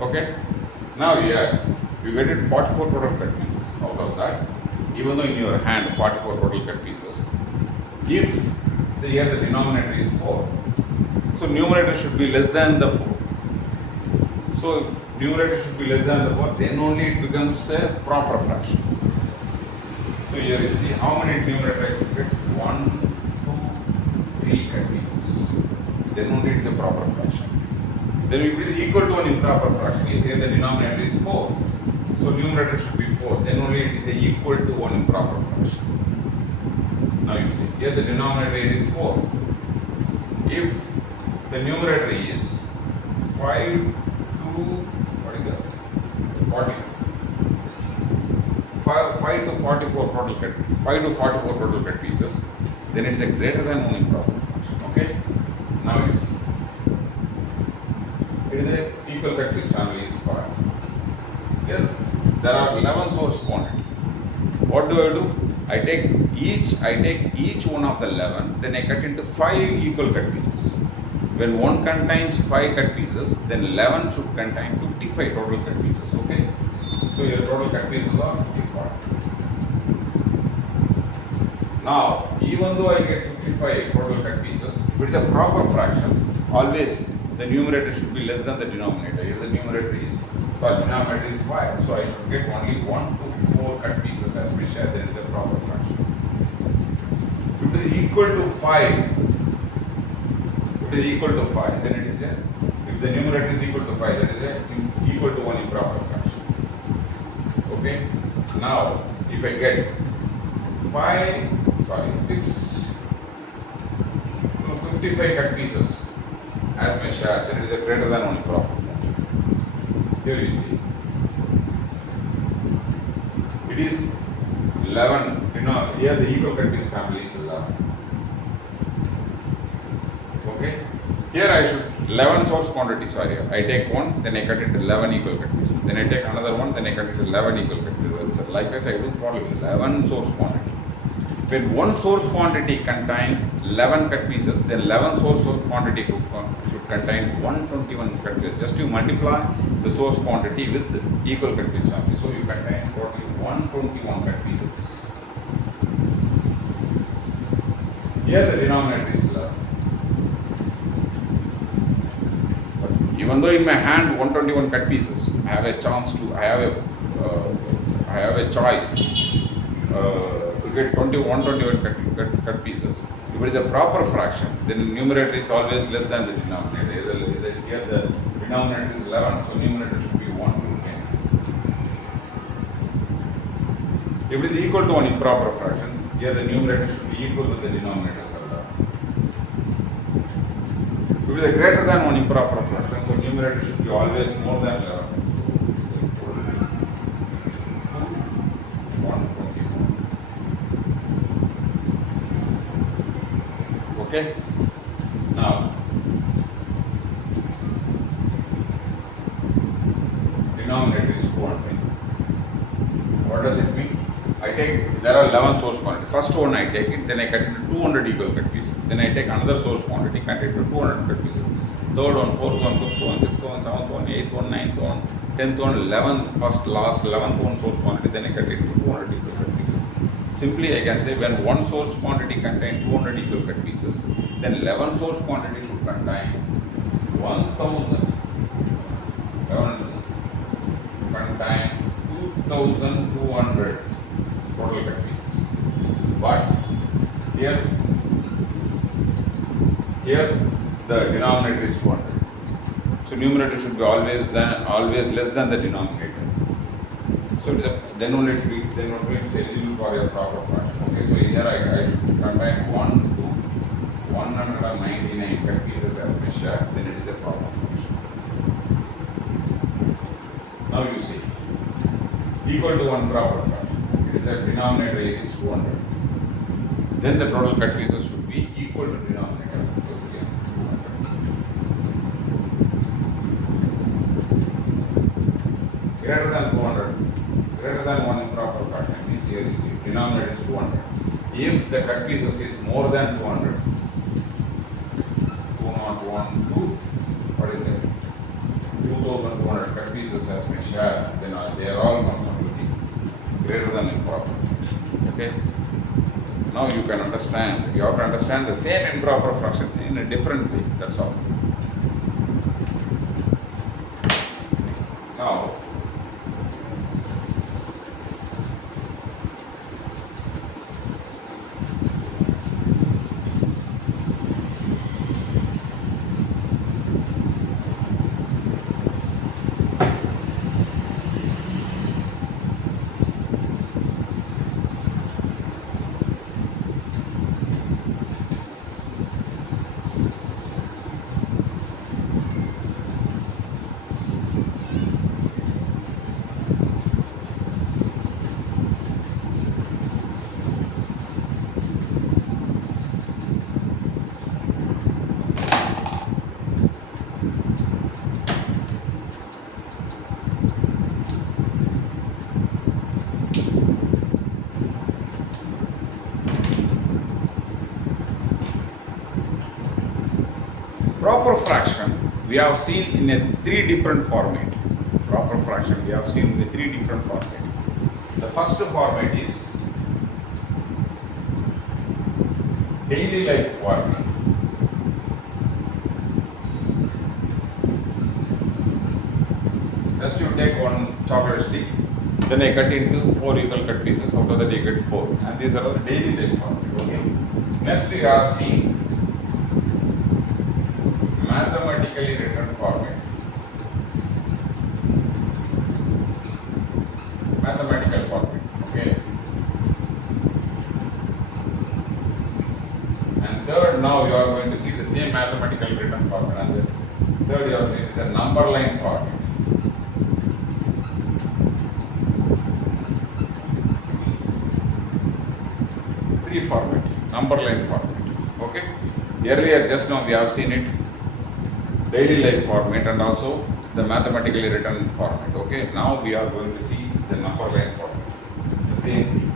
Okay. Now here you get it 44 total cut pieces. Out of that, even though in your hand 44 total cut pieces, if here the denominator is 4, so numerator should be less than the 4. So numerator should be less than the 4, then only it becomes a proper fraction. So here you see how many numerator I could get? 1, 2, 3 cut pieces. Then only it is a proper fraction. Then it is equal to an improper fraction. You say the denominator is 4. So numerator should be 4. Then only it is equal to one improper fraction. Now you see here the denominator is 4. If the numerator is 5 to what is that? 44. 5 to 44 total cut. 5 to 44 total cut pieces. Then it is a greater than one improper fraction. Okay. Now you see. It is a equal cut piece family is 5. Here there are 11 source quantity. What do? I take each one of the 11, then I cut into 5 equal cut pieces. When one contains 5 cut pieces, then 11 should contain 55 total cut pieces. Okay. So your total cut pieces are 55. Now, even though I get 55 total cut pieces, if it is a proper fraction, always the numerator should be less than the denominator. Here the denominator is 5, so I should get only 1 to 4 cut pieces as my share, then it is a proper fraction. If it is equal to 5, then it is a, if the numerator is equal to 5, that is a equal to one improper fraction. Okay. Now, if I get 6 to 55 cut pieces as my share, then it is a greater than one improper fraction. Here you see. It is 11. Here the equal cut piece family is 11. Okay. Here I should 11 source quantity. Sorry, I take one, then I cut it 11 equal cut pieces. Then I take another one, then I cut it 11 equal cut pieces. So likewise, I do for 11 source quantity. When one source quantity contains 11 cut pieces, then 11 source quantity should contain 121 cut pieces. Just you multiply the source quantity with the equal cut piece family. So you contain totally 121 cut pieces. Here the denominator is 11. But even though in my hand 121 cut pieces, I have a chance to, I have a choice to get 121 cut pieces. If it is a proper fraction, then the numerator is always less than the denominator. Here the denominator is 11, so numerator should be 1 to 10. If it is equal to an improper fraction, here the numerator should be equal to the denominator. If it is greater than one improper fraction, so numerator should be always more than 11. 121. Okay. Now, denominator is 200. What does it mean? I take, there are 11 source quantities. First one I take it, then I cut into 200 equal cut pieces. Then I take another source quantity, cut it into 200 cut pieces. Third one, fourth one, fifth one, sixth one, seventh one, eighth one, ninth one, 10th one, 11th, first, last, 11th one source quantity, then I cut it into 200 equal cut pieces. Simply I can say when one source quantity contains 200 equal cut pieces, then 11 source quantity should contain 1000, contain 2200 total cut pieces. But here the denominator is 200. So numerator should be always less than the denominator. So it is then only it is eligible for a proper fraction. Okay, so here I should combine 1 to 199 cut pieces as my share, then it is a proper fraction. Now you see, equal to one proper fraction. It is the denominator is 200. Then the total cut pieces should be equal to denominator. So here 200. Greater than 200, greater than one improper fraction means here you see denominator is 200. If the cut pieces is more than 200, 201, 2, what is it? 2200 cut pieces has been shared, then they are all comes under the greater than improper fraction. Okay. Now you can understand. You have to understand the same improper fraction in a different way. That's all. Now, proper fraction we have seen in a three different format. Proper fraction we have seen in a three different format. The first format is daily life format. Just you take one chocolate stick, then I cut into 4 equal cut pieces. Out of that I get 4, and these are the daily life format. Okay. Next we are seeing mathematically written format. Mathematical format. Okay. And third, now you are going to see the same mathematical written format. And the third you are seeing is a number line format. Three format, number line format. Okay. Earlier, just now we have seen it. Daily life format and also the mathematically written format. Okay, now we are going to see the number line format. The same thing.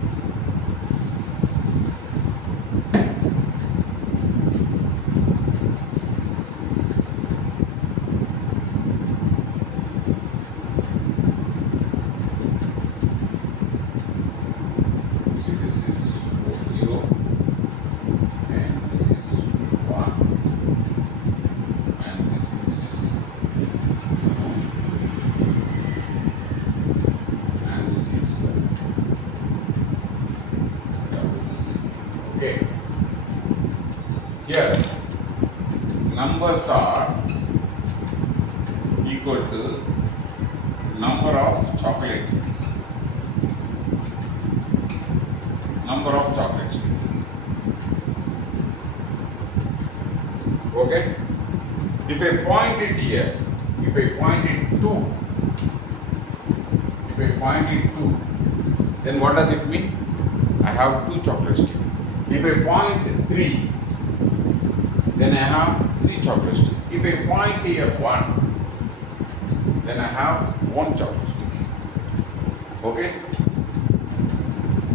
See, this is 0 and this is 1. Okay. Here, numbers are equal to number of chocolate. Number of chocolates. Okay. If I point it here, if I point it 2, then what does it mean? I have 2 chocolate sticks. If I point 3, then I have 3 chocolate sticks. If I point here 1, then I have 1 chocolate stick. Okay?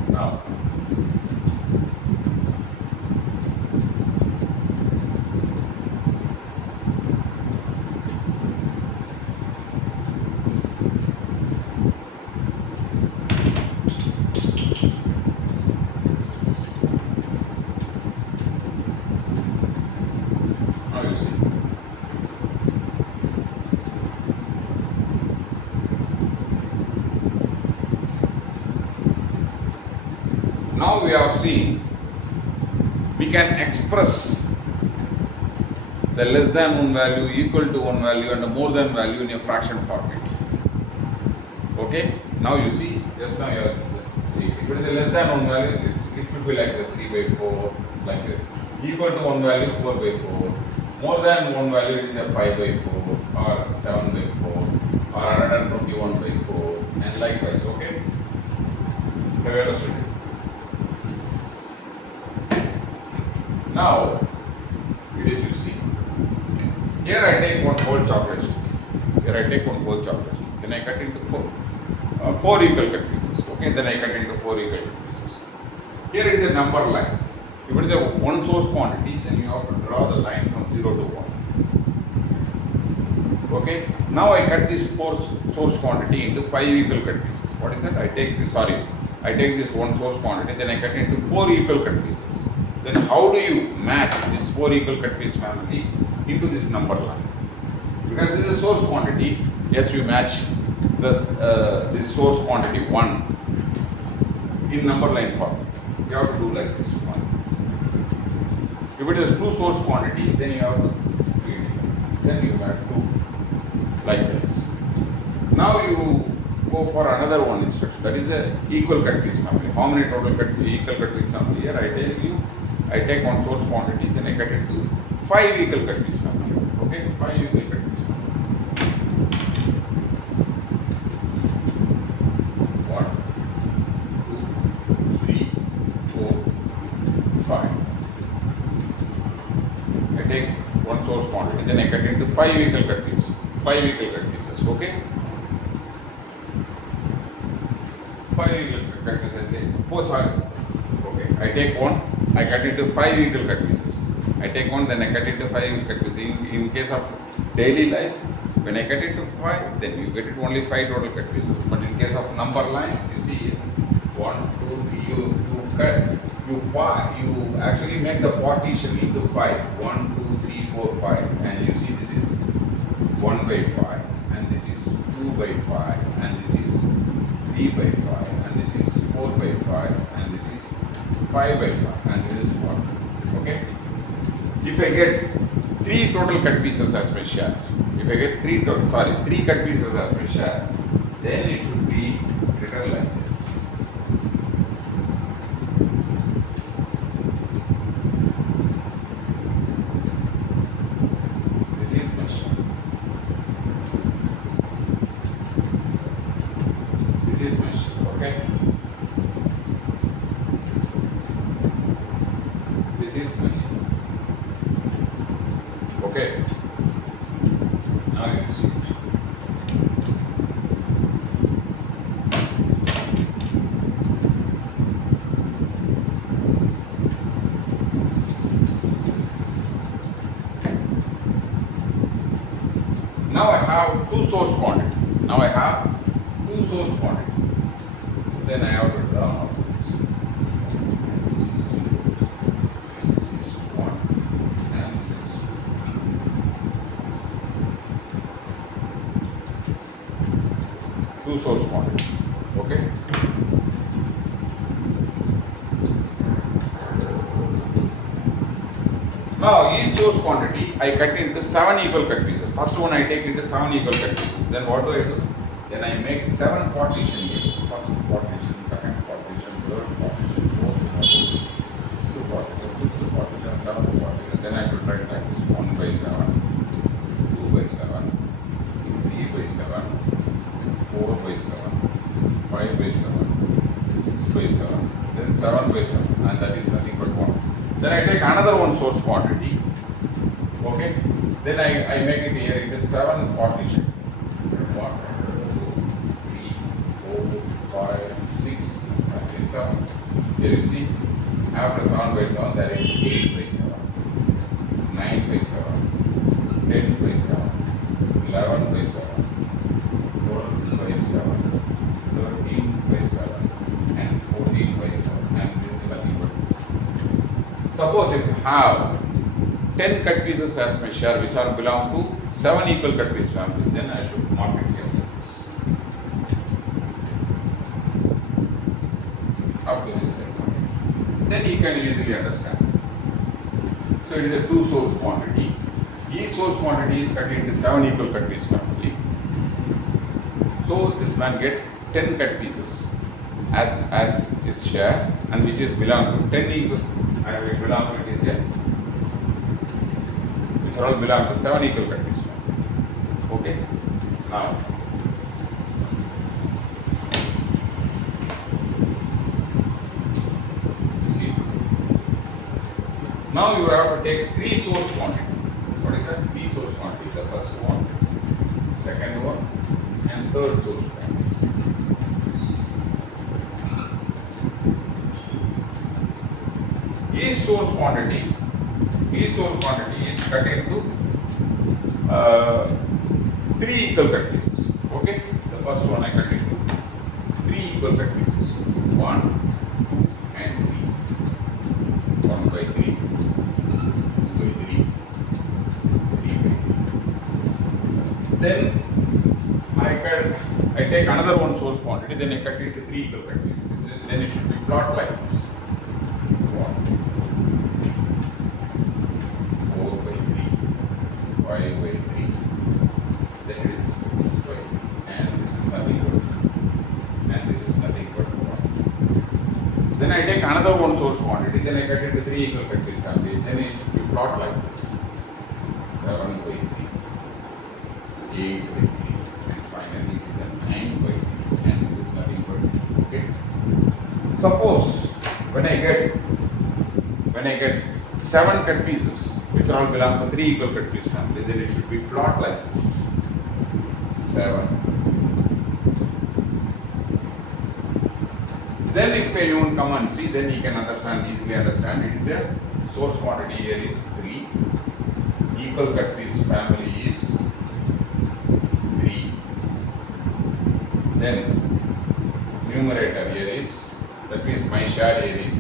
Now, you see. Now we have seen we can express the less than 1 value, equal to 1 value and more than value in a fraction format. Okay? Now you see, just now you are, see, if it is a less than 1 value, it should be like this, 3 by 4, like this. Equal to 1 value, 4 by 4. More than 1 value, it is a 5 by 4 or 7 by 4 or 121 by 4 and likewise. Okay? Have you understood it? Now, it is, you see, here I take one whole chocolate stick. Then I cut into 4 equal cut pieces. Okay, then I cut into 4 equal cut pieces. Here is a number line. If it is a one source quantity, then you have to draw the line from 0 to 1. Okay. Now I cut this source quantity into 5 equal cut pieces. What is that? I take this one source quantity, then I cut into 4 equal cut pieces. Then how do you match this 4 equal cut piece family into this number line? Because this is a source quantity, yes, you match this source quantity 1 in number line form. You have to do like this one. If it is 2 source quantity, then you have to do it. Then you have 2 like this. Now you go for another one instruction, that is the equal cut piece family. How many total equal cut piece family? Here I take one source quantity, then I cut it to 5 equal cut piece family. Okay, 5 equal cut piece family. 1, 2, 3, 4, 5. I take one source quantity, then I cut it into 5 equal cut pieces. 5 equal cut pieces. Okay. 5 equal cut pieces. I say 4. Sorry. Okay. I take one. I cut it to 5 equal cut pieces. I take one, then I cut it to 5 equal cut pieces. In case of daily life, when I cut it to 5, then you get it only 5 total cut pieces. But in case of number line, you see here, 1, 2, 3, you cut. You actually make the partition into 5. 1, 2, 3, 4, 5, and you see this is 1 by 5, and this is 2 by 5, and this is 3 by 5, and this is 4 by 5, and this is 5 by 5, and this is 1. Okay. If I get 3 total cut pieces as my share, if I get 3 cut pieces as my share, then it should be written like this. This is my share. This is my share. Okay. This is my share. Okay. Now you see it. Now I have 2 source quantity. Then I have to draw this is 1, and this is 2 source quantity. Okay. Now each source quantity I cut into 7 equal cut pieces. First one I take into 7 equal cut pieces. Then what do? Then I make 7 partition here. First partition, second partition, third partition, fourth partition, fifth partition, sixth partition, seventh partition. Then I should write like this: 1 by 7, 2 by 7, 3 by 7, 4 by 7, 5 by 7, 6 by 7, then 7 by 7, and that is nothing but 1. Then I take another one source quantity. Okay. Then I make it here. It is 7 partition. 1, 2, 3, 4, 5, 6, 7. Here you see, after 7 by 7, there is 8 by 7, 9 by 7, 10 by 7, 11 by 7, 12 by 7, 13 by 7, and 14 by 7. And this is nothing but. Suppose if you have 10 cut pieces as my share, which are belong to 7 equal cut piece family, then I should mark it here like this. Up to this level. Then you can easily understand. So it is a 2 source quantity. Each source quantity is cut into 7 equal cut piece family. So this man get 10 cut pieces as his share, and which is belong to 10 equal, and we belong to it is here, which all belong to 7 equal cut pieces. Okay. Now you see. Now you have to take 3 source quantity. What is that? 3 source quantity. The first one, second one, and third source quantity. Each source quantity is cut into 3 equal cut pieces. Okay, the first one I cut into 3 equal cut pieces. 1, 2, and 3. 1 by 3, 2 by 3, 3 by 3. Then I take another one source quantity, then I cut it into 3 equal cut pieces. Then it should be plot like this. 1, 3, 4 by 3, 5 by 3, then it is 6 by 3, and this is nothing but 3, and this is nothing but 1. Then I take another one source quantity, then I cut it into 3 equal cut pieces family, then it should be plot like this. 7 by 3, 8 by 3, and finally it is a 9 by 3, and this is nothing but 3. Okay. Suppose when I get 7 cut pieces, which all belong to 3 equal cut piece family, then it should be plot like this. 7. Then if anyone come and see, then he can easily understand it is a source quantity here is 3, equal cut piece family is 3, then numerator here is, that means my share here is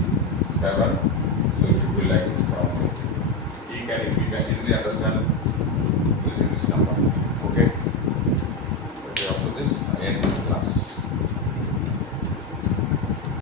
7, so it should be like this 7 by 3. We can easily understand